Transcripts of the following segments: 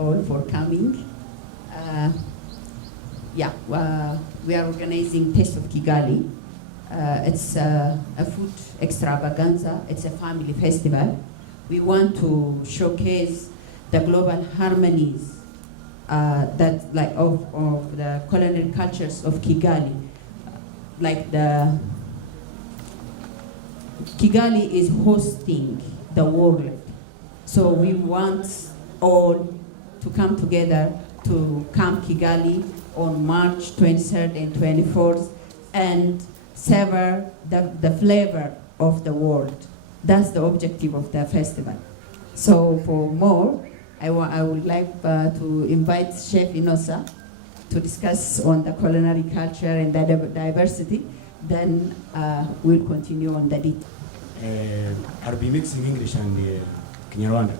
all for coming. We are organizing Taste of Kigali. It's a food extravaganza. It's a family festival. We want to showcase the global harmonies of the culinary cultures of Kigali. Kigali is hosting the world, so we want all to come together to Camp Kigali on March 23rd and 24th and savor the flavor of the world. That's the objective of the festival. So for more, I would like to invite Chef Inosa to discuss on the culinary culture and the diversity. Then we'll continue on the detail. I'll be mixing English and Kinyarwanda.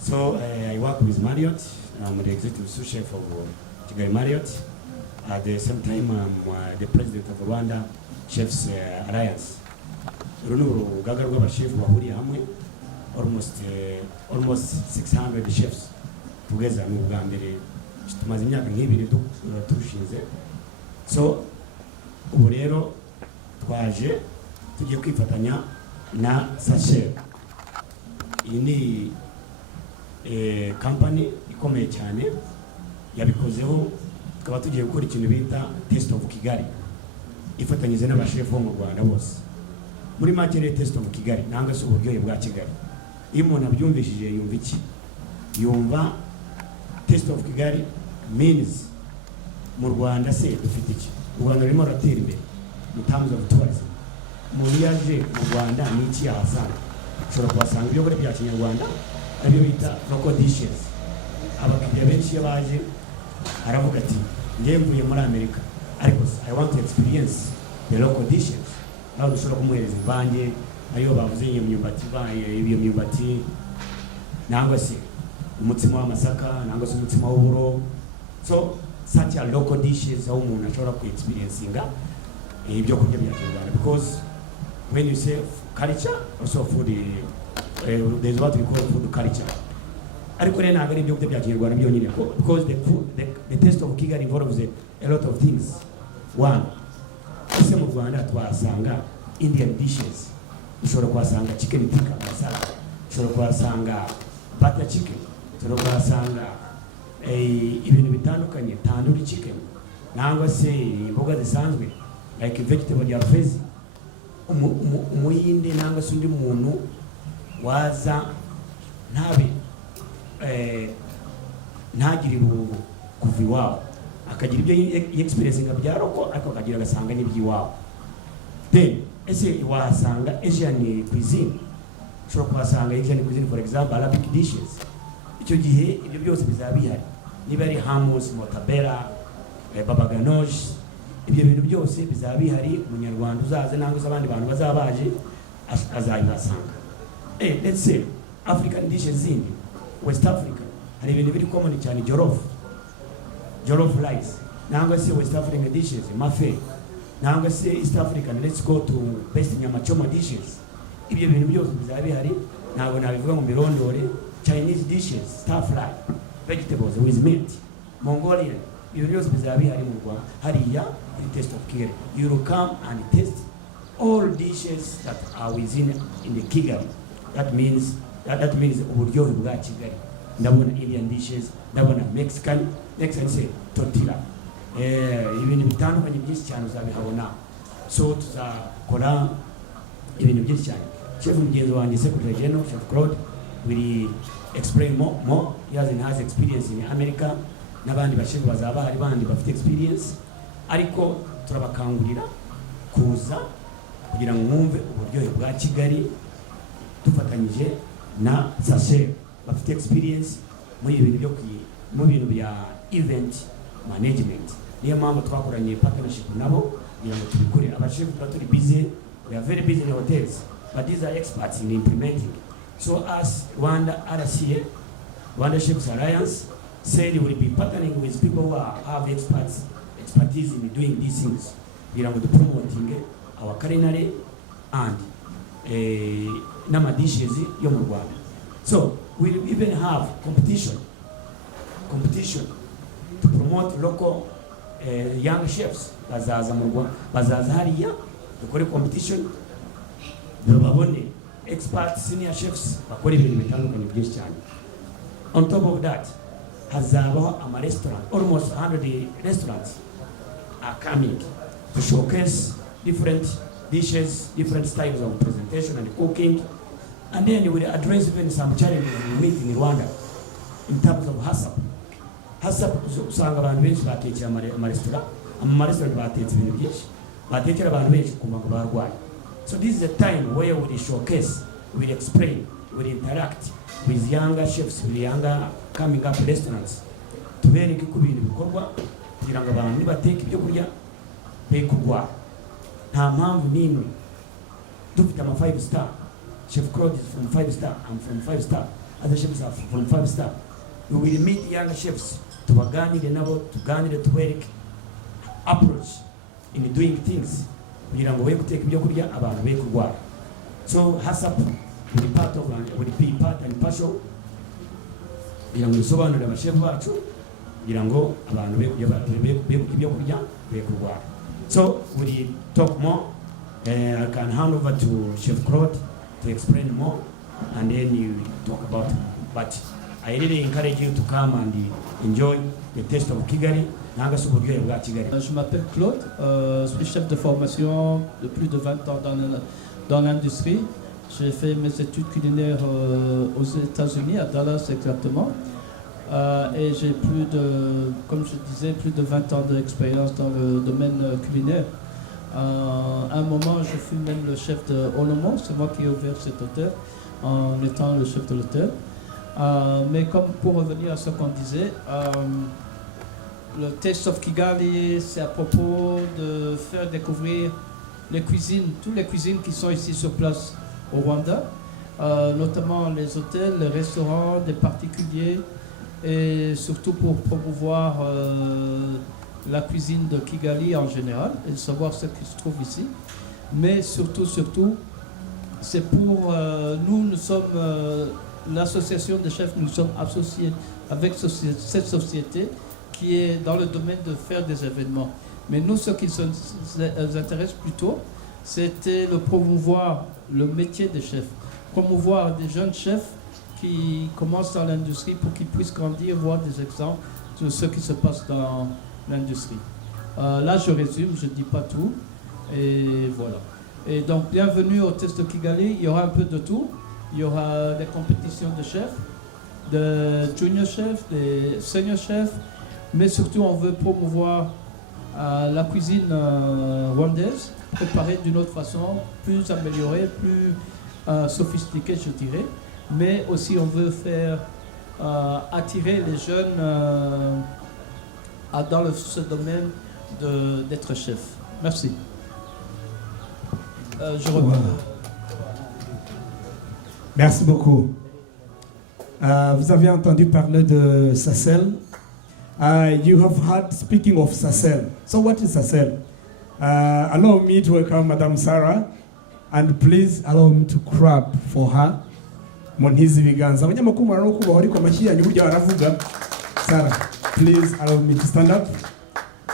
So I work with Marriott. I'm the executive sous chef of Kigali Marriott. At the same time, I'm the president of Rwanda Chefs Alliance. Runuru gagarwa abachef bahuriye hamwe almost 600 chefs tugeza mu bwa mbere tumaze imyaka nk'ibiri turushinze. So ubu rero twaje tugiye kwifatanya na Sachet. Iyi ni company ikomeye cyane yabikozeho, tukaba tugiye gukora ikintu bita Taste of Kigali ifatanyije n'abashef bo mu Rwanda bose. Muri make rero Taste of Kigali nanga se uburyohe bwa Kigali. Iyo umuntu abyumvishije yumva iki? Yumva Taste of Kigali means mu Rwanda se dufite iki? U Rwanda rurimo ruratera imbere in terms of tourism. Umuntu yaje mu Rwanda ni iki yahasanga? Ushobora kuhasanga ibyo bya Kinyarwanda aribyo bita local dishes. Abakiriya benshi iyo baje aravuga ati ngiye mvuye muri Amerika ariko I want to experience the local dishes. Naho dushobora kumuhereza imvange ayo bavuze iyo myumbati nangwa se umutsima w'amasaka nangwa se umutsima w'uburo. So such a local dishes aho umuntu ashobora ku experiencinga ibyo kurya bya Kinyarwanda, because when you say culture also food there's what we call food culture. Ariko rero ntabwo ari ibyo kurya bya Kinyarwanda byonyine, because the taste of Kigali involves a lot of things. One, ese mu Rwanda twasanga Indian dishes, ushobora kuhasanga chicken tikka masala, ushobora kuhasanga butter chicken, ushobora kuhasanga ibintu bitandukanye, tandoori chicken, nangwa se imboga zisanzwe like vegetable jalfrezi. Umuyinde nangwa se undi muntu waza ntabe ntagire kuva iwabo akagira ibyo experience bya roko ariko akagira agasanga n'iby'iwabo. Then ese wahasanga Asian cuisine, ushobora kuhasanga Asian cuisine, for example Arabic dishes. Icyo gihe ibyo byose bizaba bihari, niba ari hummus, motabella, baba ganoush, ibyo bintu byose bizaba bihari. Umunyarwanda uzaze nangwa se abandi bantu bazabaje azabihasanga. Let's say African dishes zindi, West Africa hari ibintu biri common cyane, jollof rice, nangwa se West African dishes, mafe, nangwa se East African, let's go to best nyama choma dishes. Ibyo bintu byose bizaba bihari, ntabwo nabivuga ngo mbirondore. Chinese dishes, stir fry, vegetables with meat, Mongolian, ibyo byose bizaba bihari mu Rwanda hariya in Taste of Kigali. You will come and taste all dishes that are within in the Kigali. That means uburyohe bwa Kigali. Ndabona Indian dishes, ndabona Mexican say tortilla, ibintu bitandukanye byinshi cyane uzabihabona. So tuzakora ibintu byinshi cyane. Chef mugenzi wanjye Secretary General Chef Claude will explain more. He has experience in America, n'abandi bashef bazaba hari bandi bafite experience, ariko turabakangurira kuza kugira ngo mwumve uburyohe bwa Kigali dufatanyije na Sachet bafite experience muri ibintu bya event management. Niyo mpamvu twakoranye partnership nabo kugira ngo tubikore. Abashef turi busy, we are very busy in hotels, but these are experts in implementing. So as Rwanda RCA, Rwanda Chefs Alliance, said we will be partnering with people who have expertise in doing these things. We are promoting our culinary and nama dishes yo mu Rwanda. So we will even have competition competition to promote local young chefs. Bazaza hariya dukore competition babone expert senior chefs bakora ibintu bitandukanye byinshi cyane. On top of that, hazabaho ama restaurant, almost 100 restaurants are coming to showcase different dishes, different styles of presentation and cooking, and then we will address even some challenges we meet in Rwanda in terms of HACCP. HACCP usanga abantu benshi batekera amaresitora batetse ibintu byinshi, batekera abantu benshi kumva ngo barwaye. So this is a time where we will showcase, we will explain, we will interact with younger chefs, with younger coming up restaurants, tubereke ko ibintu bikorwa kugira ngo abantu bateke ibyo kurya be kurwara. Nta mpamvu n'imwe dufite ama 5 star. Chef Claude is from 5 star, I'm from 5 star, other chefs are from 5 star. We will meet younger chefs, tubaganire nabo, tuganire tubereke approach in doing things kugira ngo be guteka ibyo kurya abantu be kurwara. So HACCP will be part and partial kugira ngo bisobanurire abashefu bacu kugira ngo abantu be ibyo kurya be kurwara. So we talk more. I can hand over to Chef Claude to explain more, and then you talk about it. But I really encourage you to come and enjoy the taste of Kigali. Je m'appelle Claude, je suis chef de formation de plus de 20 ans dans l'industrie. J'ai fait mes études culinaires aux États-Unis, à Dallas exactement. Et j'ai comme je disais, plus de 20 ans d'expérience dans le domaine culinaire. À un moment, je fus même le chef de Olomo, c'est moi qui ai ouvert cet hôtel en étant le chef de l'hôtel. Mais comme pour revenir à ce qu'on disait, le Taste of Kigali, c'est à propos de faire découvrir les cuisines, toutes les cuisines qui sont ici sur place au Rwanda, notamment les hôtels, les restaurants, des particuliers, et surtout pour promouvoir la cuisine de Kigali en général et de savoir ce qui se trouve ici. Mais surtout, c'est pour nous sommes l'association des chefs, nous sommes associés avec cette société qui est dans le domaine de faire des événements. Mais nous, ce qui nous intéresse plutôt, c'était de promouvoir le métier des chefs, promouvoir des jeunes chefs qui commencent dans l'industrie pour qu'ils puissent grandir, voir des exemples de ce qui se passe dans l'industrie. Là, je résume, je ne dis pas tout, et voilà. Et donc, bienvenue au Test de Kigali, il y aura un peu de tout. Il y aura des compétitions de chefs, de junior chefs, des senior chefs, mais surtout, on veut promouvoir la cuisine rwandaise, préparée d'une autre façon, plus améliorée, plus sophistiquée, je dirais. Mais aussi, on veut faire attirer les jeunes dans ce domaine d'être chef. Merci. Je reviens. Wow. Merci beaucoup. Vous avez entendu parler de SACEL. You have heard speaking of SACEL. So what is SACEL? Allow me to welcome Madame Sarah, and please allow me to clap for her. Monhizi biganza. Abanyamakuru barano kubaho ariko amashyi yanyu burya baravuga. Sarah, please allow me to stand up.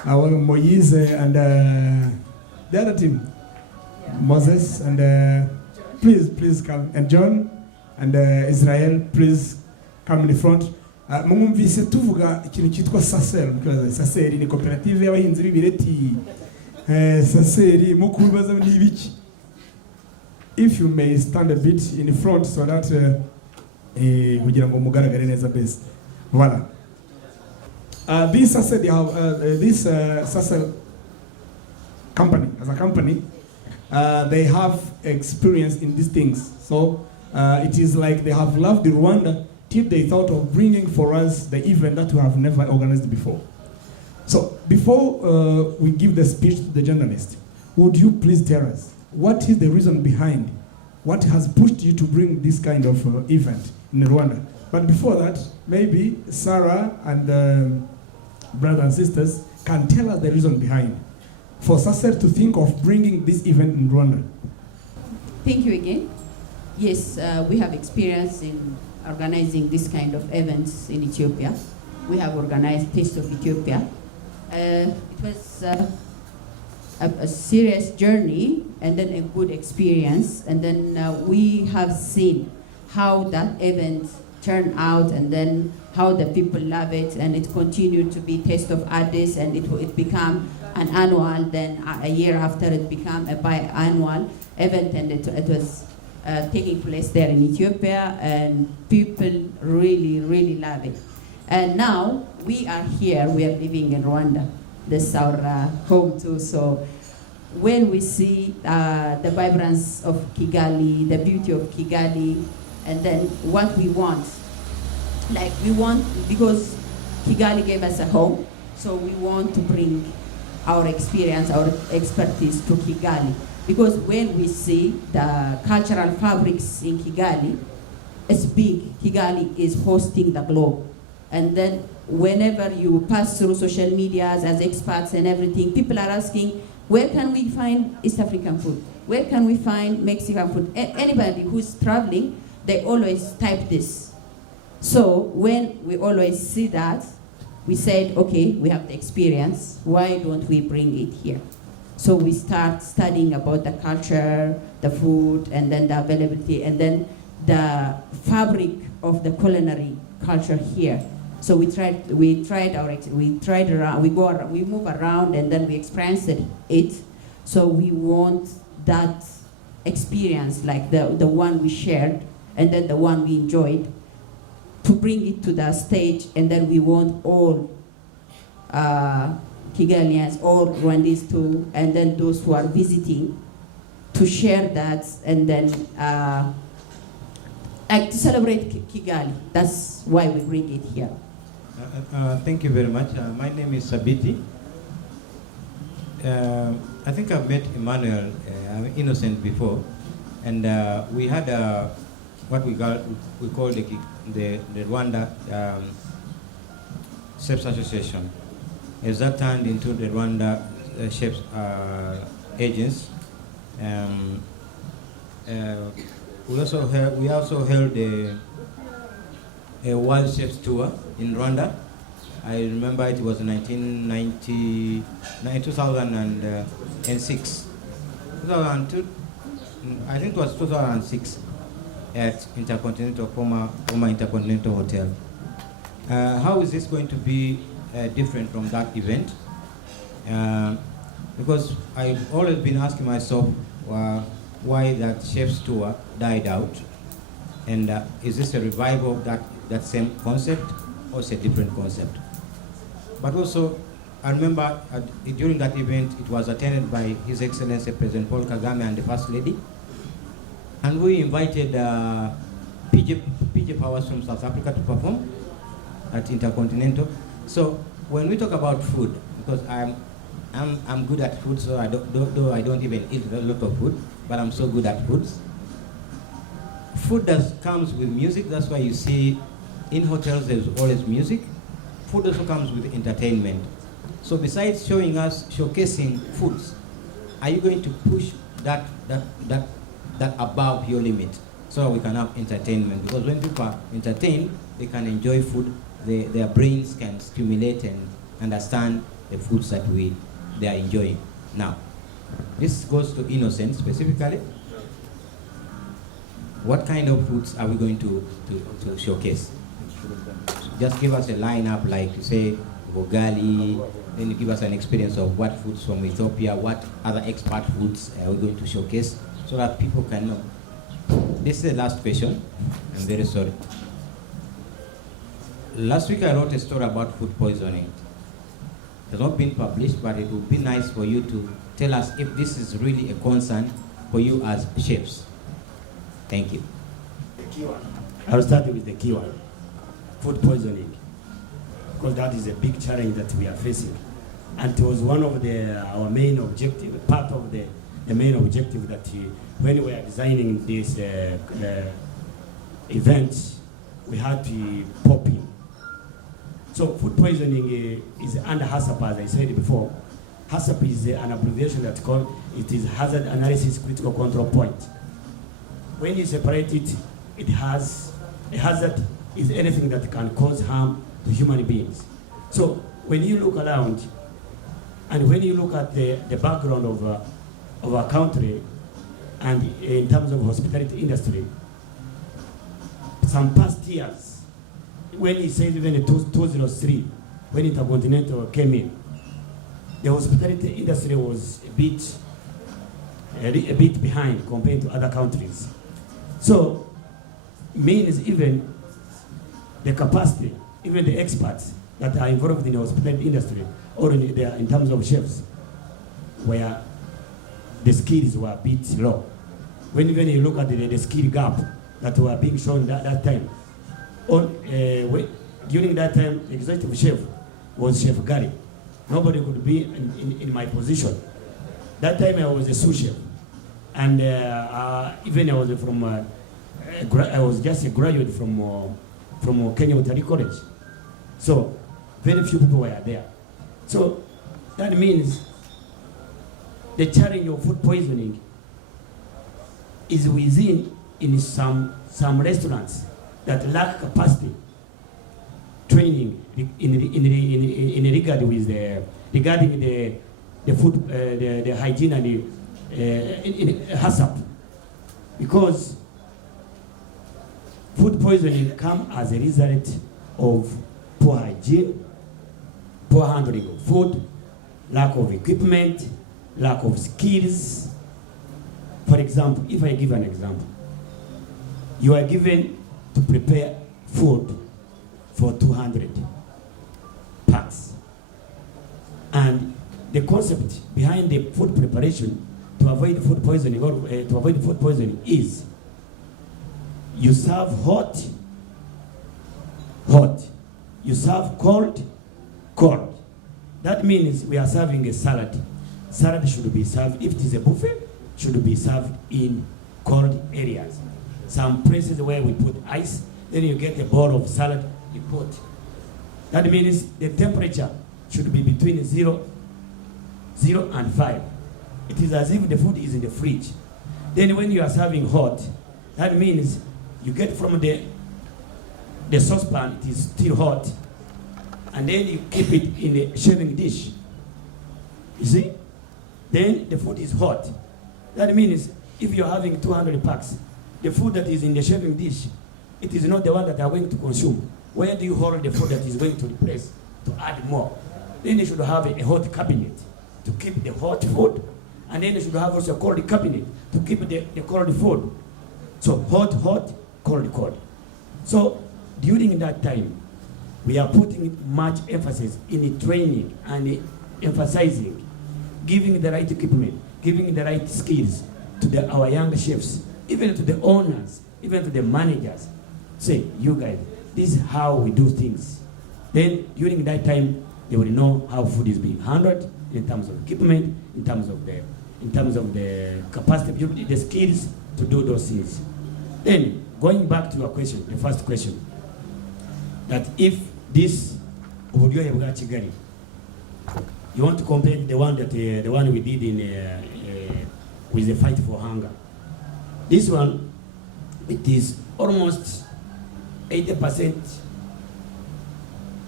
Moise and the other team, yeah. Moses and please come, and John and Israel, please come in the front. Mumvise tuvuga ikintu cyitwa SACEL. SACEL ni koperative y'abahinzi b'ibireti. SACEL mu kubibaza ni ibiki? If you may stand a bit in the front so that kugira ngo mugaragare neza best. Voilà. This SACEL company, as a company, they have experience in these things. So it is like they have loved Rwanda till they thought of bringing for us the event that we have never organized before. So before we give the speech to the journalist, would you please tell us what is the reason behind what has pushed you to bring this kind of event in Rwanda? But before that, maybe Sarah and brothers and sisters can tell us the reason behind for SACEL to think of bringing this event in Rwanda. Thank you again. Yes, we have experience in organizing this kind of events in Ethiopia. we have organized Taste of Ethiopia. It was a serious journey and then a good experience, and then we have seen how that event turned out, and then how the people love it, and it continued to be Taste of Addis, and it became an annual, then a year after it became a biannual event, and it was taking place there in Ethiopia, and people really, really love it. And now we are here, we are living in Rwanda. This is our home too, so when we see the vibrance of Kigali, the beauty of Kigali, and then what we want, like we want, because Kigali gave us a home, so we want to bring our experience, our expertise to Kigali. Because when we see the cultural fabrics in Kigali, it's big. Kigali is hosting the globe. And then whenever you pass through social medias as experts and everything, people are asking, where can we find East African food? Where can we find Mexican food? Anybody who's traveling, they always type this. So when we always see that, we said, okay, we have the experience, why don't we bring it here? So we start studying about the culture, the food, and then the availability, and then the fabric of the culinary culture here. So we move around, and then we experienced it. So we want that experience, like the one we shared, and then the one we enjoyed, to bring it to the stage, and then we want all Kigalians, all Rwandese too, and then those who are visiting, to share that, and then like to celebrate Kigali. That's why we bring it here. Thank you very much. My name is Sabiti. I think I've met Emmanuel Innocent before, and we had what we call the Rwanda Chefs Association. As that turned into the Rwanda Chefs Agents. We also held a World Chefs Tour in Rwanda. I remember it was 2006. 2002, I think it was 2006 at Intercontinental Poma Intercontinental Hotel. How is this going to be different from that event? Because I've always been asking myself why that chef's tour died out, and is this a revival of that same concept, or is it a different concept? But also, I remember during that event, it was attended by His Excellency President Paul Kagame and the First Lady, and we invited PJ Powers from South Africa to perform at Intercontinental. So when we talk about food, because I'm good at food, so I don't even eat a lot of food, but I'm so good at foods. Food comes with music. That's why you see in hotels there's always music. Food also comes with entertainment. So besides showcasing foods, are you going to push that above your limit so we can have entertainment? Because when people are entertained, they can enjoy food. Their brains can stimulate and understand the foods that they are enjoying. Now, this goes to Innocent specifically. What kind of foods are we going to showcase? Just give us a lineup, like you say, Kigali, then you give us an experience of what foods from Ethiopia, what other expert foods are we going to showcase, so that people can know. This is the last question. I'm very sorry. Last week I wrote a story about food poisoning. It has not been published, but it would be nice for you to tell us if this is really a concern for you as chefs. Thank you. The key one. I'll start with the key one. Food poisoning. Because that is a big challenge that we are facing. And it was one of our main objective, part of the main objective that when we are designing this event, we had to pop in. So food poisoning is under HACCP, as I said before. HACCP is an abbreviation that's called, it is Hazard Analysis Critical Control Point. When you separate it, it has, a hazard is anything that can cause harm to human beings. So when you look around, and when you look at the background of our country, and in terms of hospitality industry, some past years, when he said even in 2003, when Intercontinental came in, the hospitality industry was a bit behind compared to other countries. So means even the capacity, even the experts that are involved in the hospitality industry or in terms of chefs, where the skills were a bit low. When you look at the skill gap that were being shown that time, during that time, the executive chef was Chef Gary. Nobody could be in my position. That time I was a sous chef, and even I was I was just a graduate from Kenya Utalii College. So very few people were there. So that means the challenge of food poisoning is within in some restaurants that lack capacity, training in regard with regarding the food, the hygiene and in HACCP, because food poisoning comes as a result of poor hygiene, poor handling of food, lack of equipment, lack of skills. For example, if I give an example, you are given to prepare food for 200 packs. And the concept behind the food preparation to avoid food poisoning is you serve hot. You serve cold. That means we are serving a salad. Salad should be served, if it is a buffet, should be served in cold areas. Some places where we put ice, then you get a bowl of salad, you put. That means the temperature should be between 0 and 5. It is as if the food is in the fridge. Then when you are serving hot, that means you get from the saucepan, it is still hot, and then you keep it in a serving dish. You see? Then the food is hot. That means if you're having 200 packs, the food that is in the serving dish, it is not the one that are going to consume. Where do you hold the food that is going to replace, to add more? Then you should have a hot cabinet to keep the hot food, and then you should have also a cold cabinet to keep the cold food. So hot, cold. So during that time, we are putting much emphasis in the training and emphasizing, giving the right equipment, giving the right skills to our young chefs, even to the owners, even to the managers. Say, you guys, this is how we do things. Then during that time, they will know how food is being handled in terms of equipment, in terms of the capacity, the skills to do those things. Then going back to your question, the first question, that if this uburyohe bwa Kigali, you want to compare the one we did in with the fight for hunger. This one, it is almost 80%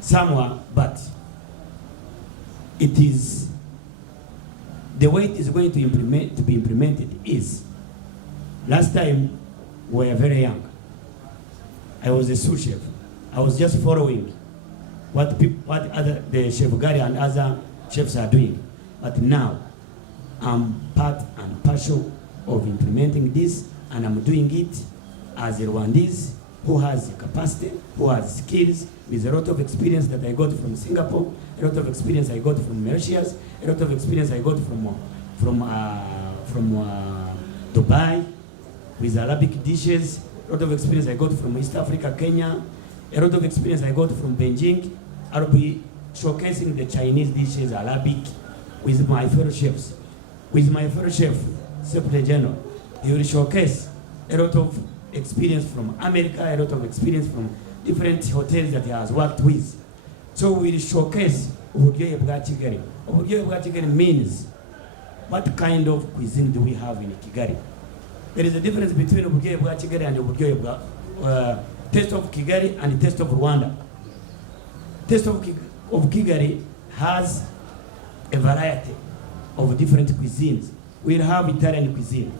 somewhere, but it is the way it is going to be implemented is, last time we were very young. I was a sous chef. I was just following what the Chef Gary and other chefs are doing. But now, I'm part and partial of implementing this, and I'm doing it as a Rwandese who has capacity, who has skills, with a lot of experience that I got from Singapore, a lot of experience I got from Mauritius, a lot of experience I got from Dubai, with Arabic dishes, a lot of experience I got from East Africa, Kenya, a lot of experience I got from Beijing. I'll be showcasing the Chinese dishes, Arabic, with my fellow chefs. With my fellow chef, Secretary General, he will showcase a lot of experience from America, a lot of experience from different hotels that he has worked with. So we will showcase uburyohe bwa Kigali. Uburyohe bwa Kigali means what kind of cuisine do we have in Kigali? There is a difference between uburyohe bwa Kigali and uburyohe bwa taste of Kigali and taste of Rwanda. Taste of Kigali has a variety of different cuisines. We'll have Italian cuisine.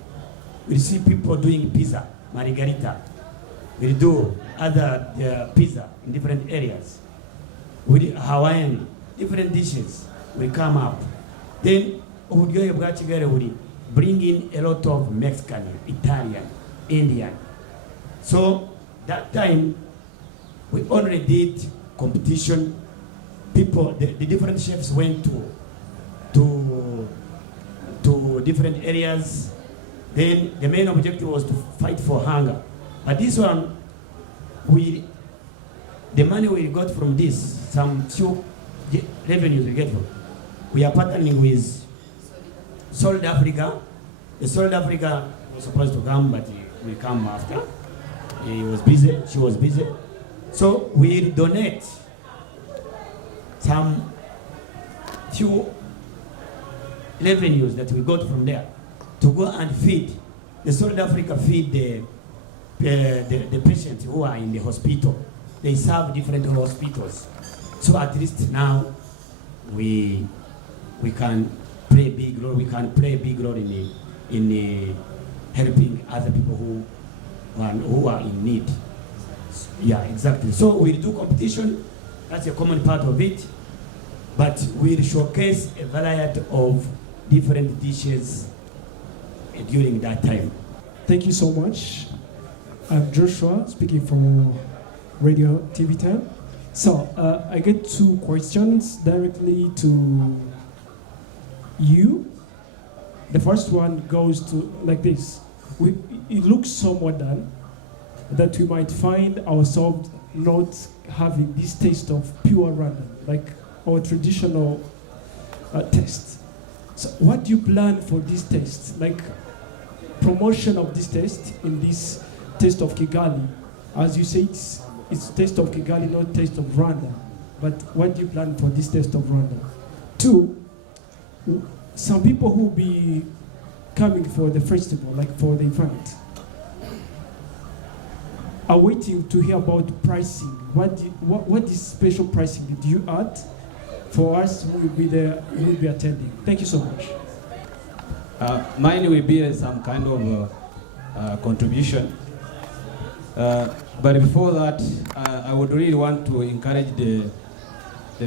We'll see people doing pizza, margherita. We'll do other pizza in different areas. With Hawaiian, different dishes will come up. Then, uburyohe bwa Kigali will bring in a lot of Mexican, Italian, Indian. So that time, we already did competition. People, the different chefs went to different areas. Then the main objective was to fight for hunger. But this one, the money we got from this, some few revenues we get from, we are partnering with Solid Africa. The Solid Africa was supposed to come, but he will come after. He was busy, she was busy. So we donate some few revenues that we got from there to go and feed. The Solid Africa feed the patients who are in the hospital. They serve different hospitals. So at least now we can play a big role. We can play a big role in helping other people who are in need. Yeah, exactly. So we'll do competition. That's a common part of it. But we'll showcase a variety of different dishes during that time. Thank you so much. I'm Joshua, speaking from Radio TV 10. So I get two questions directly to you. The first one goes to like this. It looks so modern that we might find ourselves not having this taste of pure Rwanda, like our traditional taste. So what do you plan for this taste? Like promotion of this taste in this taste of Kigali. As you say, it's taste of Kigali, not taste of Rwanda. But what do you plan for this taste of Rwanda? Two, some people who will be coming for the festival, like for the event, are waiting to hear about pricing. What is special pricing did you add for us who will be there, who will be attending? Thank you so much. Mine will be some kind of contribution. But before that, I would really want to encourage the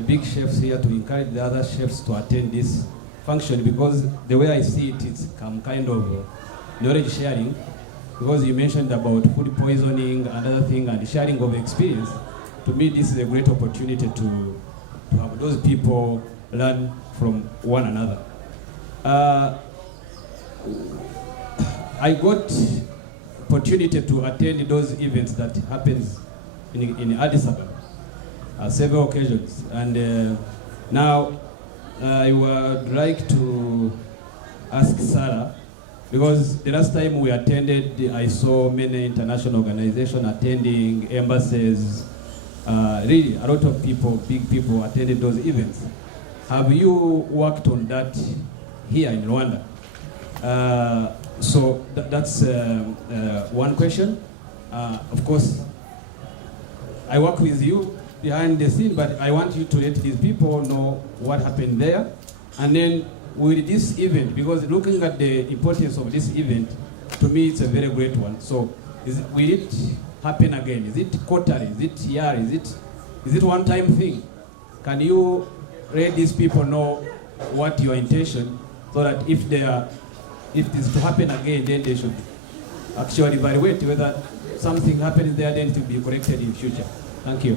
big chefs here to encourage the other chefs to attend this function, because the way I see it, it's some kind of knowledge sharing. Because you mentioned about food poisoning, another thing, and sharing of experience. To me, this is a great opportunity to have those people learn from one another. I got opportunity to attend those events that happens in Addis Ababa, several occasions, and now I would like to ask Sarah, because the last time we attended, I saw many international organizations attending, embassies, really a lot of people, big people attended those events. Have you worked on that here in Rwanda? So that's one question. Of course, I work with you behind the scene, but I want you to let these people know what happened there. And then with this event, because looking at the importance of this event, to me it's a very great one. So will it happen again? Is it quarterly? Is it yearly? Is it one-time thing? Can you let these people know what your intention, so that if it is to happen again, then they should actually evaluate whether something happens there, then to be corrected in future. Thank you.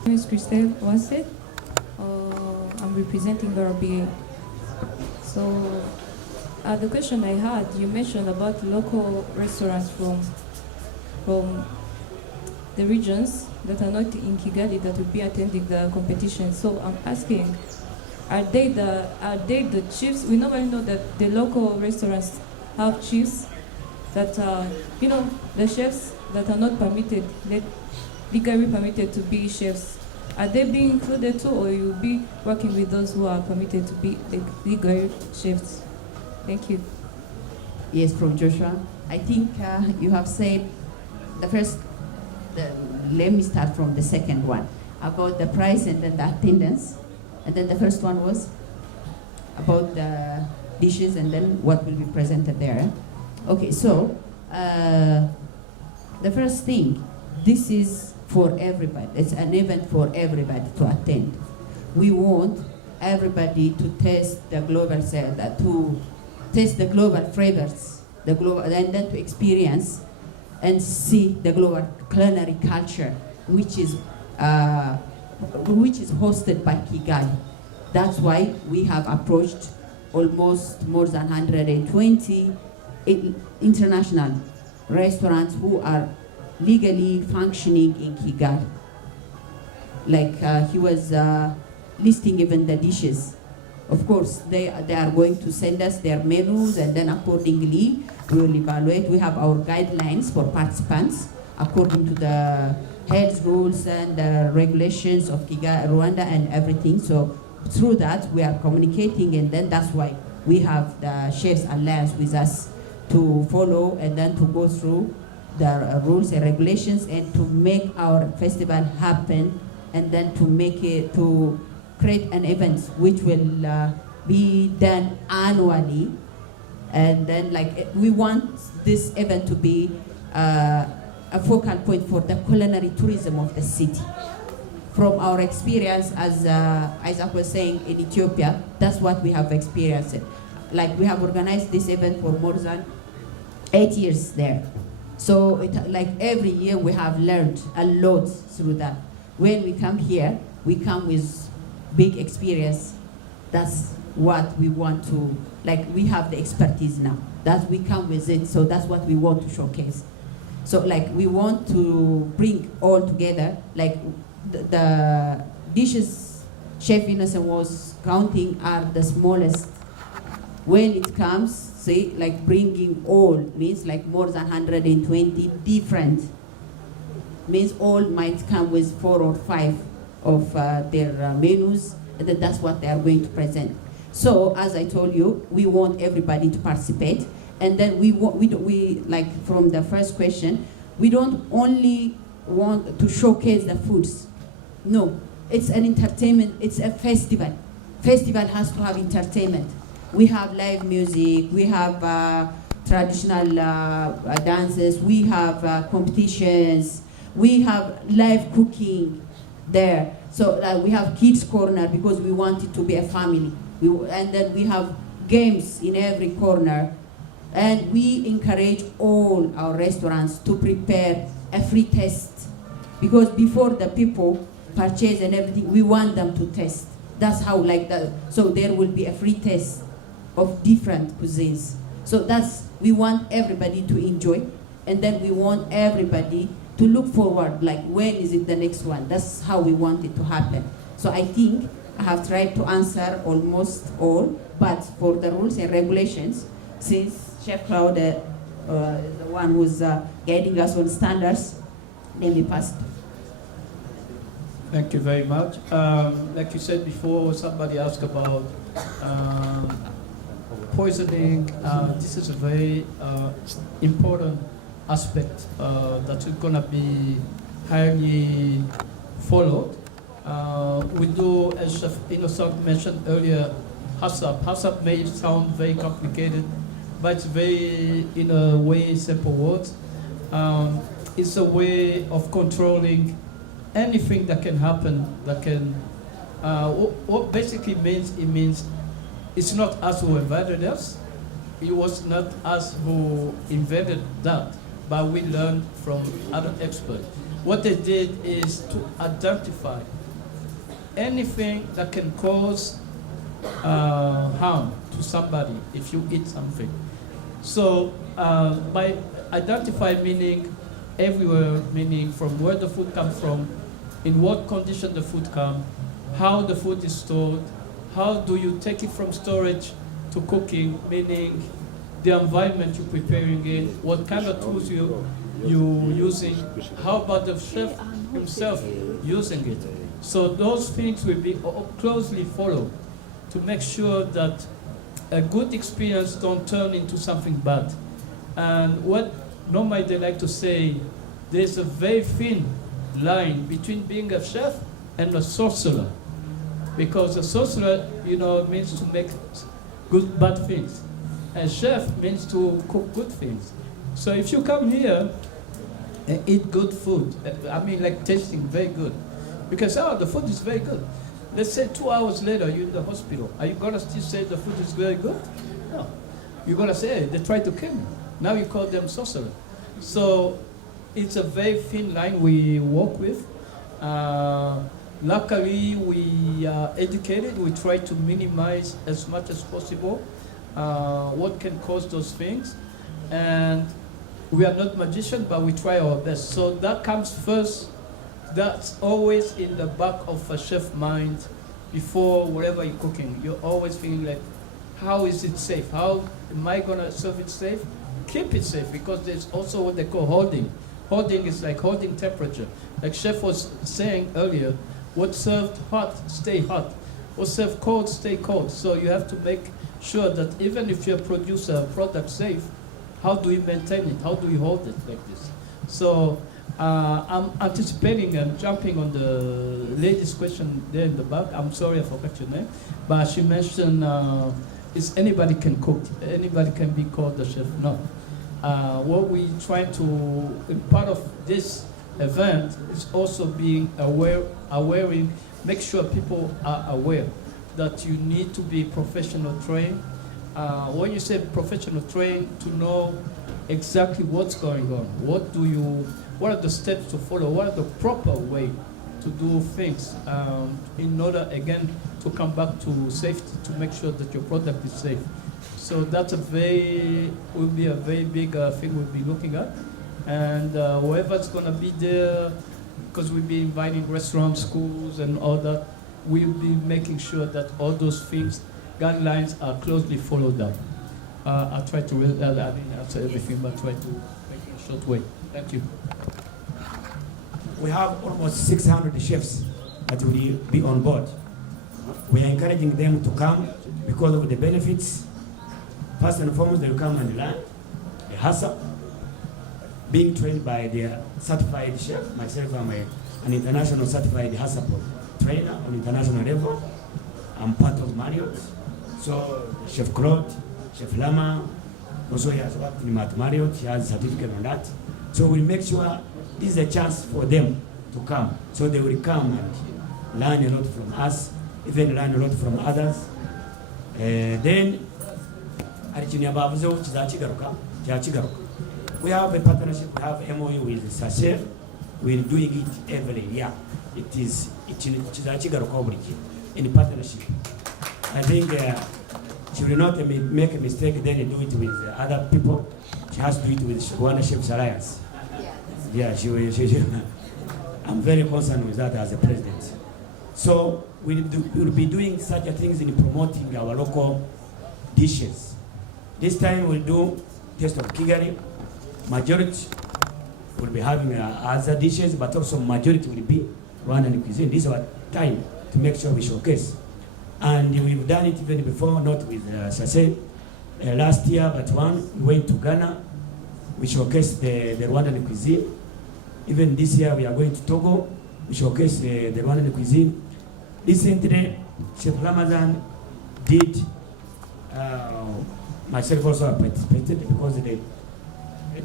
My name is Christelle Wasset. I'm representing RBA. So the question I had, you mentioned about local restaurants from the regions that are not in Kigali that will be attending the competition. So I'm asking, are they the chiefs? We normally know that the local restaurants have chiefs that are, the chefs that are not permitted, legally permitted to be chefs. Are they being included too, or you'll be working with those who are permitted to be legal chefs? Thank you. Yes, from Joshua. I think you have said the first, let me start from the second one. about the price and then the attendance. And then the first one was about the dishes and then what will be presented there. Okay, so the first thing, this is for everybody. It's an event for everybody to attend. We want everybody to taste the global to taste the global flavors, and then to experience and see the global culinary culture, which is hosted by Kigali. That's why we have approached almost more than 120 international restaurants who are legally functioning in Kigali. Like he was listing even the dishes. Of course, they are going to send us their menus, and then accordingly we will evaluate. We have our guidelines for participants according to the health rules and the regulations of Kigali, Rwanda, and everything. So through that we are communicating, and then that's why we have the Chefs Alliance with us to follow and then to go through the rules and regulations and to make our festival happen, and then to create an event which will be done annually. And then we want this event to be a focal point for the culinary tourism of the city. From our experience, as Isaac was saying, in Ethiopia, that's what we have experienced. Like we have organized this event for more than 8 years there. So every year we have learned a lot through that. When we come here, we come with big experience. That's what we want to, we have the expertise now. That we come with it, so that's what we want to showcase. So we want to bring all together, the dishes Chef Innocent was counting are the smallest. When it comes, say, bringing all means more than 120 different, means all might come with 4 or 5 of their menus, and then that's what they are going to present. So as I told you, we want everybody to participate, and then we from the first question, we don't only want to showcase the foods. No, it's an entertainment, it's a festival. Festival has to have entertainment. We have live music, we have traditional dances, we have competitions, we have live cooking there. So we have kids corner because we want it to be a family. And then we have games in every corner. And we encourage all our restaurants to prepare a free test. Because before the people purchase and everything, we want them to test. That's how so there will be a free test of different cuisines. So we want everybody to enjoy, and then we want everybody to look forward, when is it the next one? That's how we want it to happen. So I think I have tried to answer almost all, but for the rules and regulations, since Chef Claude is the one who's guiding us on standards, let me pass it. Thank you very much. Like you said before, somebody asked about poisoning. This is a very important aspect that is going to be highly followed. We do, as Chef Innocent mentioned earlier, HACCP. HACCP may sound very complicated, but it's very, in a way, simple words. It's a way of controlling anything that can happen, that can, what basically means it's not us who invented us, it was not us who invented that, but we learned from other experts. What they did is to identify anything that can cause harm to somebody if you eat something. So by identify meaning everywhere, meaning from where the food comes from, in what condition the food comes, how the food is stored, how do you take it from storage to cooking, meaning the environment you're preparing in, what kind of tools you're using, how about the chef himself using it. So those things will be closely followed to make sure that a good experience don't turn into something bad. And what normally they like to say, there's a very thin line between being a chef and a sorcerer. Because a sorcerer, means to make good, bad things. And chef means to cook good things. So if you come here and eat good food, like tasting very good, you can say, oh, the food is very good. Let's say 2 hours later, you're in the hospital. Are you gonna still say the food is very good? No. You're gonna say, hey, they tried to kill me. Now you call them sorcerer. So it's a very thin line we work with. Luckily, we are educated. We try to minimize as much as possible what can cause those things. And we are not magicians, but we try our best. So that comes first. That's always in the back of a chef's mind before whatever you're cooking. You're always feeling like, how is it safe? How am I gonna serve it safe? Keep it safe, because there's also what they call holding. Holding is like holding temperature. Like Chef was saying earlier, what served hot, stay hot. What served cold, stay cold. So you have to make sure that even if you produce a product safe, how do you maintain it? How do you hold it like this? So I'm anticipating and jumping on the lady's question there in the back. I'm sorry I forgot your name. But she mentioned, is anybody can cook? Anybody can be called a chef? No. What we try to, part of this event is also being awareing, make sure people are aware that you need to be professional trained. When you say professional trained, to know exactly what's going on. What are the steps to follow? What are the proper way to do things in order, again, to come back to safety, to make sure that your product is safe. So that's will be a very big thing we'll be looking at. And whoever's going to be there, because we'll be inviting restaurants, schools, and all that, we'll be making sure that all those things, guidelines are closely followed up. I'll try to, I didn't answer everything, but try to make it a short way. Thank you. We have almost 600 chefs that will be on board. We are encouraging them to come because of the benefits. First and foremost, they will come and learn the hustle, being trained by their certified chef. Myself, I'm an international certified hustle trainer on international level. I'm part of Marriott. So Chef Claude, Chef Lama, also he has worked at Marriott. He has a certificate on that. So we'll make sure this is a chance for them to come. So they will come and learn a lot from us, even learn a lot from others. Then, we have a partnership, we have MOU with Sachet. We're doing it every year. It is in partnership. I think she will not make a mistake then do it with other people. She has to do it with Rwanda Chefs Alliance. Yeah, she will. I'm very concerned with that as a president. So we'll be doing such things in promoting our local dishes. This time we'll do Taste of Kigali. Majority will be having other dishes, but also majority will be Rwandan cuisine. This is our time to make sure we showcase. And we've done it even before, not with Sase. Last year, but we went to Ghana. We showcased the Rwandan cuisine. Even this year, we are going to Togo. We showcase the Rwandan cuisine. Recently, Chef Ramazan did, myself also participated because the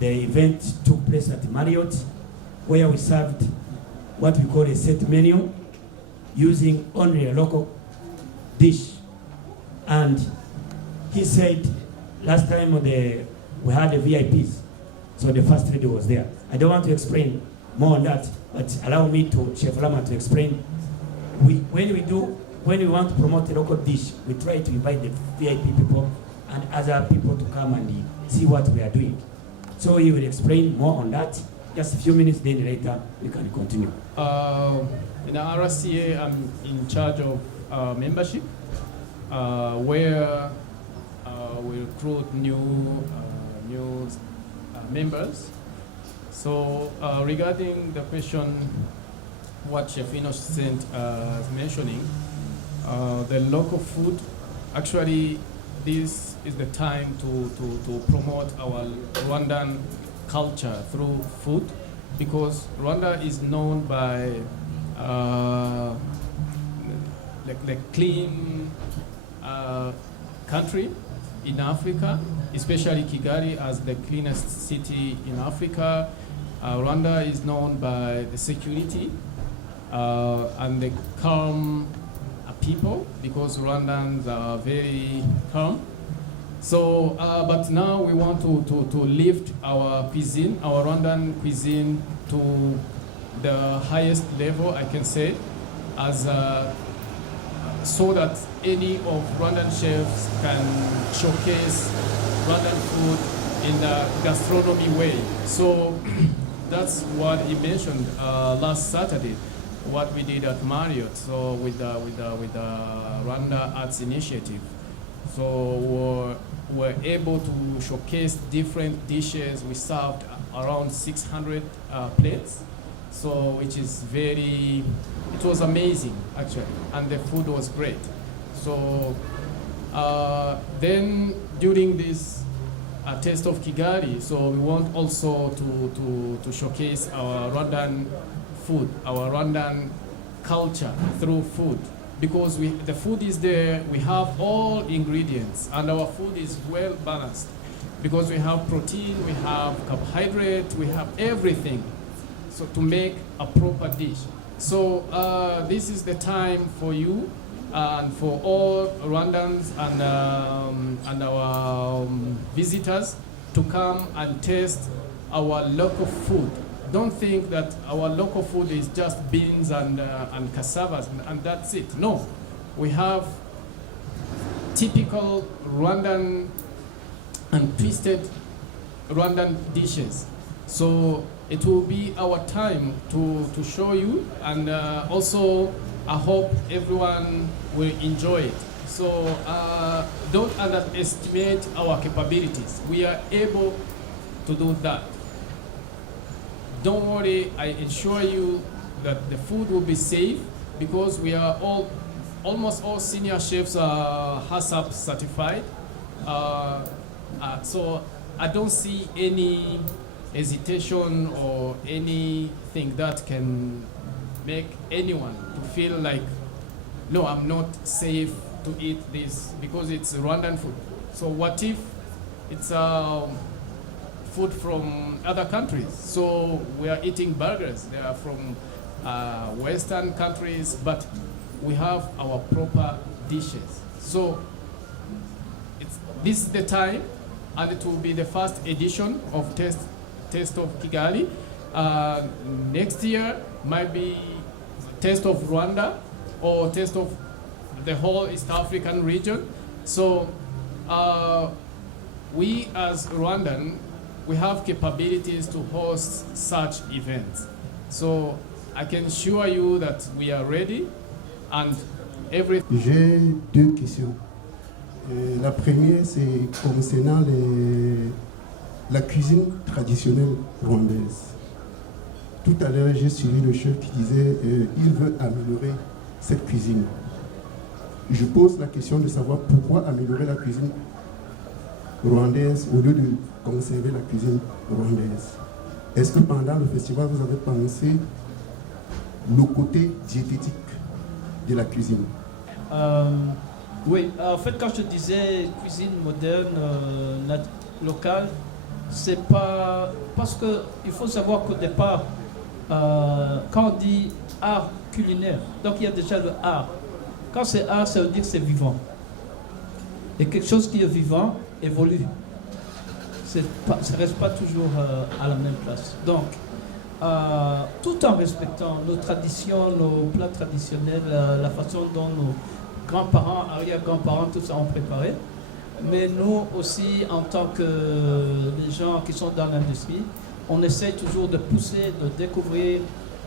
event took place at Marriott, where we served what we call a set menu using only a local dish. And he said last time we had the VIPs, so the first lady was there. I don't want to explain more on that, but allow me to, Chef Lama, to explain. When we want to promote a local dish, we try to invite the VIP people and other people to come and see what we are doing. So he will explain more on that. Just a few minutes, then later we can continue. In the RCA, I'm in charge of membership, where we recruit new members. So regarding the question, what Chef Innocent is mentioning, the local food, actually this is the time to promote our Rwandan culture through food, because Rwanda is known by the clean country in Africa, especially Kigali as the cleanest city in Africa. Rwanda is known by the security and the calm people, because Rwandans are very calm. So, but now we want to lift our cuisine, our Rwandan cuisine, to the highest level, I can say, as so that any of Rwandan chefs can showcase Rwandan food in the gastronomy way. So that's what he mentioned last Saturday, what we did at Marriott. So with the Rwanda Arts Initiative. So we're able to showcase different dishes. We served around 600 plates. So which is it was amazing actually, and the food was great. So then during this Taste of Kigali, so we want also to showcase our Rwandan food, our Rwandan culture through food, because the food is there, we have all ingredients, and our food is well balanced, because we have protein, we have carbohydrate, we have everything. So to make a proper dish. So this is the time for you and for all Rwandans and our visitors to come and taste our local food. Don't think that our local food is just beans and cassavas and that's it. No, we have typical Rwandan and twisted Rwandan dishes. So it will be our time to show you, and also I hope everyone will enjoy it. So don't underestimate our capabilities. We are able to do that. Don't worry, I assure you that the food will be safe, because we are almost all senior chefs are HACCP certified. So I don't see any hesitation or anything that can make anyone to feel like, no, I'm not safe to eat this because it's Rwandan food. So what if it's food from other countries? So we are eating burgers. They are from Western countries, but we have our proper dishes. So this is the time, and it will be the first edition of Taste of Kigali. Next year might be Taste of Rwanda or Taste of the whole East African region. So we as Rwandan, we have capabilities to host such events. So I can assure you that we are ready and everything. J'ai deux questions. La première, c'est concernant la cuisine traditionnelle rwandaise. Tout à l'heure, j'ai suivi le chef qui disait il veut améliorer cette cuisine. Je pose la question de savoir pourquoi améliorer la cuisine rwandaise au lieu de conserver la cuisine rwandaise. Est-ce que pendant le festival, vous avez pensé le côté diététique de la cuisine? Oui, en fait, quand je disais cuisine moderne, locale, c'est pas parce que il faut savoir qu'au départ, quand on dit art culinaire, donc il y a déjà le art. Quand c'est art, ça veut dire que c'est vivant. Et quelque chose qui est vivant évolue. Ça ne reste pas toujours à la même place. Donc, tout en respectant nos traditions, nos plats traditionnels, la façon dont nos grands-parents, arrière-grands-parents, tout ça ont préparé. Mais nous aussi, en tant que les gens qui sont dans l'industrie, on essaie toujours de pousser, de découvrir.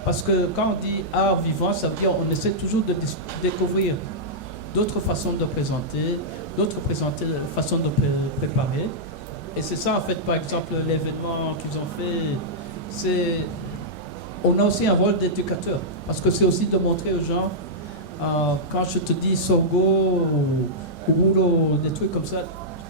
Parce que quand on dit art vivant, ça veut dire qu'on essaie toujours de découvrir d'autres façons de présenter, d'autres façons de préparer. Et c'est ça, en fait, par exemple, l'événement qu'ils ont fait, on a aussi un rôle d'éducateur. Parce que c'est aussi de montrer aux gens, quand je te dis sorgho ou des trucs comme ça,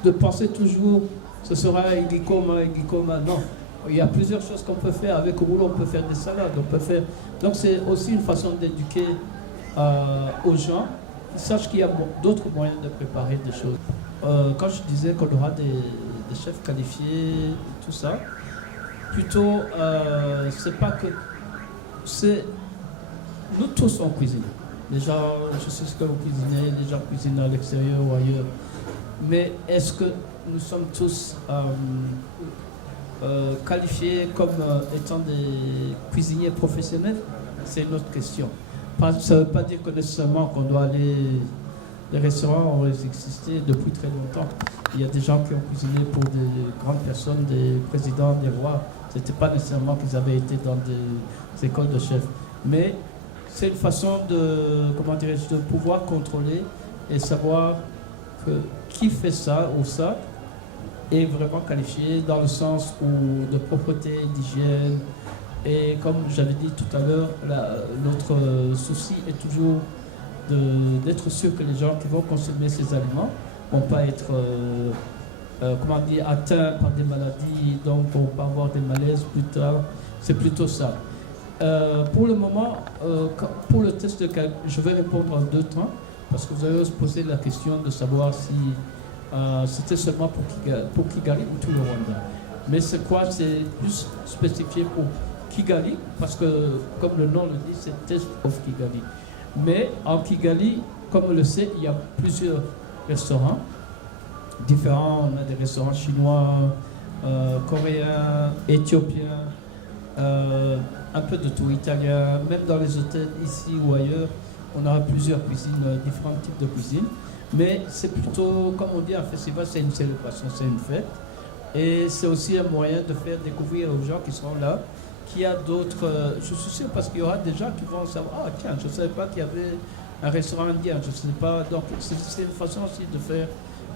de penser toujours, ce sera igikoma, non. Il y a plusieurs choses qu'on peut faire. Avec rouleau, on peut faire des salades, on peut faire... Donc c'est aussi une façon d'éduquer aux gens. Ils sachent qu'il y a d'autres moyens de préparer des choses. Quand je disais qu'on aura des chefs qualifiés, tout ça, plutôt, c'est pas que... C'est... Nous tous, on cuisine. Les gens, je sais ce que vous cuisinez, les gens cuisinent à l'extérieur ou ailleurs. Mais est-ce que nous sommes tous qualifiés comme étant des cuisiniers professionnels? C'est une autre question. Ça ne veut pas dire que nécessairement qu'on doit aller... Les restaurants ont existé depuis très longtemps. Il y a des gens qui ont cuisiné pour des grandes personnes, des présidents, des rois. Ce n'était pas nécessairement qu'ils avaient été dans des écoles de chefs. Mais c'est une façon de, comment dirais-je, de pouvoir contrôler et savoir que qui fait ça ou ça est vraiment qualifié dans le sens où de propreté, d'hygiène. Et comme j'avais dit tout à l'heure, notre souci est toujours d'être sûr que les gens qui vont consommer ces aliments ne vont pas être atteints par des maladies, donc ne vont pas avoir des malaises plus tard. C'est plutôt ça. Pour le moment, pour le test de qualité, je vais répondre en 2 temps, parce que vous avez posé la question de savoir si c'était seulement pour Kigali ou tout le Rwanda. Mais c'est quoi? C'est plus spécifié pour Kigali, parce que, comme le nom le dit, c'est Test of Kigali. Mais en Kigali, comme on le sait, il y a plusieurs restaurants différents. On a des restaurants chinois, coréens, éthiopiens, un peu de tout, italien. Même dans les hôtels ici ou ailleurs, on aura plusieurs cuisines, différents types de cuisine. Mais c'est plutôt, comme on dit, un festival, c'est une célébration, c'est une fête. Et c'est aussi un moyen de faire découvrir aux gens qui seront là qu'il y a d'autres... je suis sûr parce qu'il y aura des gens qui vont savoir, ah tiens, je ne savais pas qu'il y avait un restaurant indien, je ne sais pas. Donc c'est une façon aussi de faire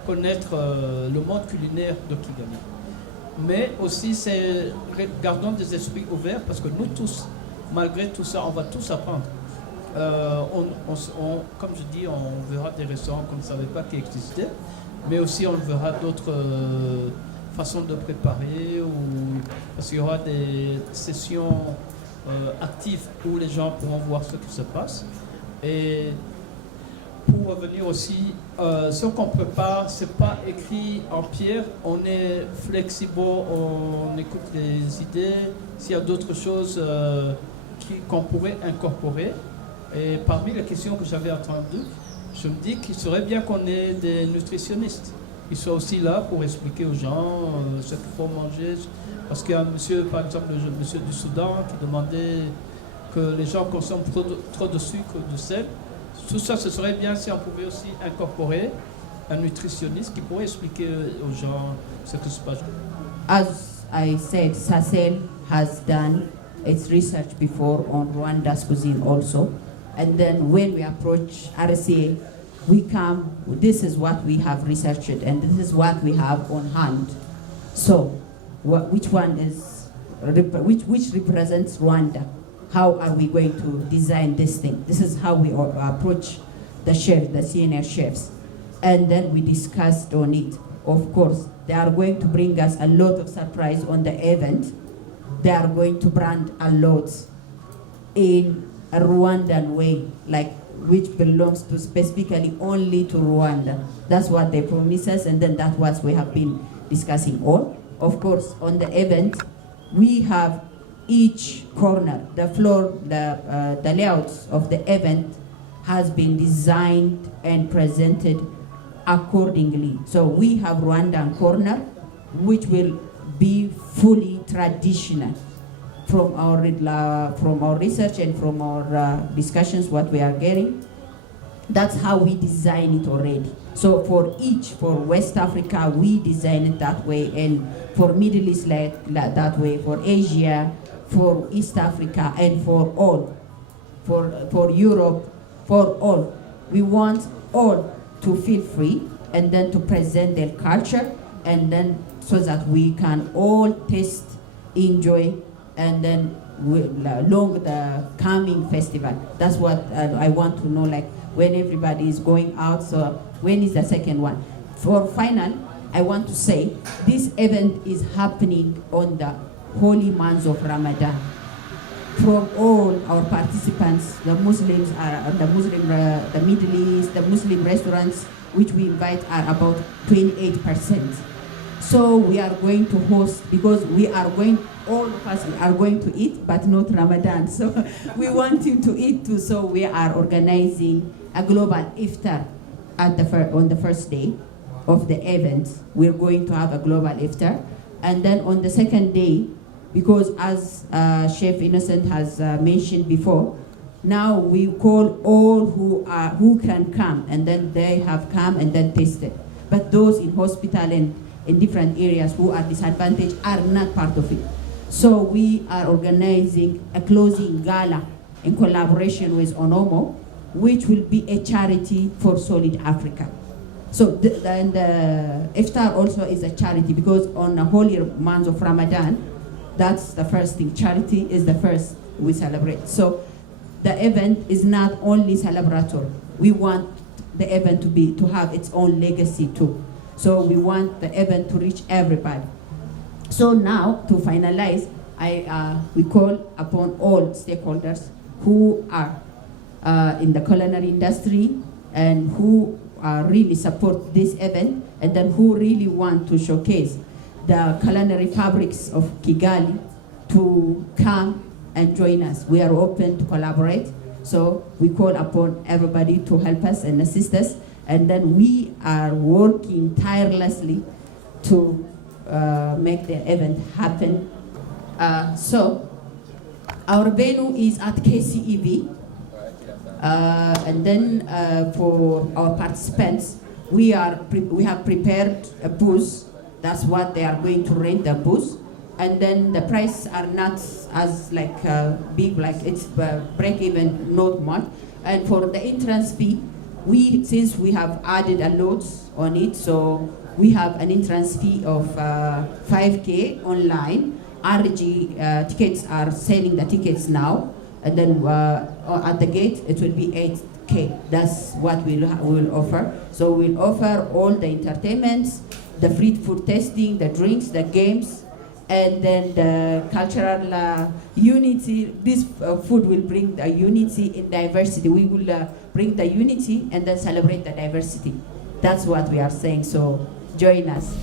connaître le monde culinaire de Kigali. Mais aussi, c'est gardons des esprits ouverts parce que nous tous, malgré tout ça, on va tous apprendre. Comme je dis, on verra des restaurants qu'on ne savait pas qui existaient, mais aussi on verra d'autres façons de préparer, parce qu'il y aura des sessions actives où les gens pourront voir ce qui se passe. Et pour revenir aussi, ce qu'on prépare, ce n'est pas écrit en pierre, on est flexible, on écoute les idées, s'il y a d'autres choses qu'on pourrait incorporer. Et parmi les questions que j'avais entendues, je me dis qu'il serait bien qu'on ait des nutritionnistes. Ils soient aussi là pour expliquer aux gens ce qu'il faut manger. Parce qu'il y a un monsieur, par exemple, le monsieur du Soudan, qui demandait que les gens consomment trop de sucre, de sel. Tout ça, ce serait bien si on pouvait aussi incorporer un nutritionniste qui pourrait expliquer aux gens ce qui se passe. As I said, SACEL has done its research before on Rwanda's cuisine also. And then when we approach RCA, we come, this is what we have researched and this is what we have on hand. So, which one is, which represents Rwanda? How are we going to design this thing? This is how we approach the chefs, the senior chefs. And then we discussed on it. Of course, they are going to bring us a lot of surprise on the event. They are going to brand a lot in a Rwandan way, like which belongs to specifically only to Rwanda. That's what they promise us, and then that's what we have been discussing on. Of course, on the event, we have each corner, the floor, the layouts of the event has been designed and presented accordingly. So we have Rwandan corner, which will be fully traditional. From our research and from our discussions, what we are getting, that's how we design it already. So for West Africa, we design it that way, and for Middle East like that way, for Asia, for East Africa, and for all, for Europe, for all. We want all to feel free and then to present their culture, and then so that we can all taste, enjoy, and then along the coming festival. That's what I want to know, like when everybody is going out, so when is the second one? For final, I want to say this event is happening on the holy month of Ramadan. From all our participants, the Muslims are the Middle East, the Muslim restaurants which we invite are about 28%. So we are going to host, because all of us are going to eat, but not Ramadan. So we want him to eat too. So we are organizing a global iftar on the first day of the event. We're going to have a global iftar. And then on the second day, because as Chef Innocent has mentioned before, now we call all who can come, and then they have come and then tested. But those in hospital and in different areas who are disadvantaged are not part of it. So we are organizing a closing gala in collaboration with ONOMO, which will be a charity for Solid Africa. So the iftar also is a charity, because on the holy month of Ramadan, that's the first thing. Charity is the first we celebrate. So the event is not only celebratory. We want the event to have its own legacy too. So we want the event to reach everybody. So now, to finalize, we call upon all stakeholders who are in the culinary industry and who really support this event, and then who really want to showcase the culinary fabrics of Kigali to come and join us. We are open to collaborate. So we call upon everybody to help us and assist us. And then we are working tirelessly to make the event happen. So our venue is at KCEV. And then for our participants, we have prepared a booth. That's what they are going to rent, the booth. And then the prices are not as big, like it's break even, not much. And for the entrance fee, since we have added a lot on it, so we have an entrance fee of 5K online. RG tickets are selling the tickets now, and then at the gate it will be 8K. That's what we will offer. So we'll offer all the entertainments, the free food tasting, the drinks, the games, and then the cultural unity. This food will bring the unity in diversity. We will bring the unity and then celebrate the diversity. That's what we are saying, so join us.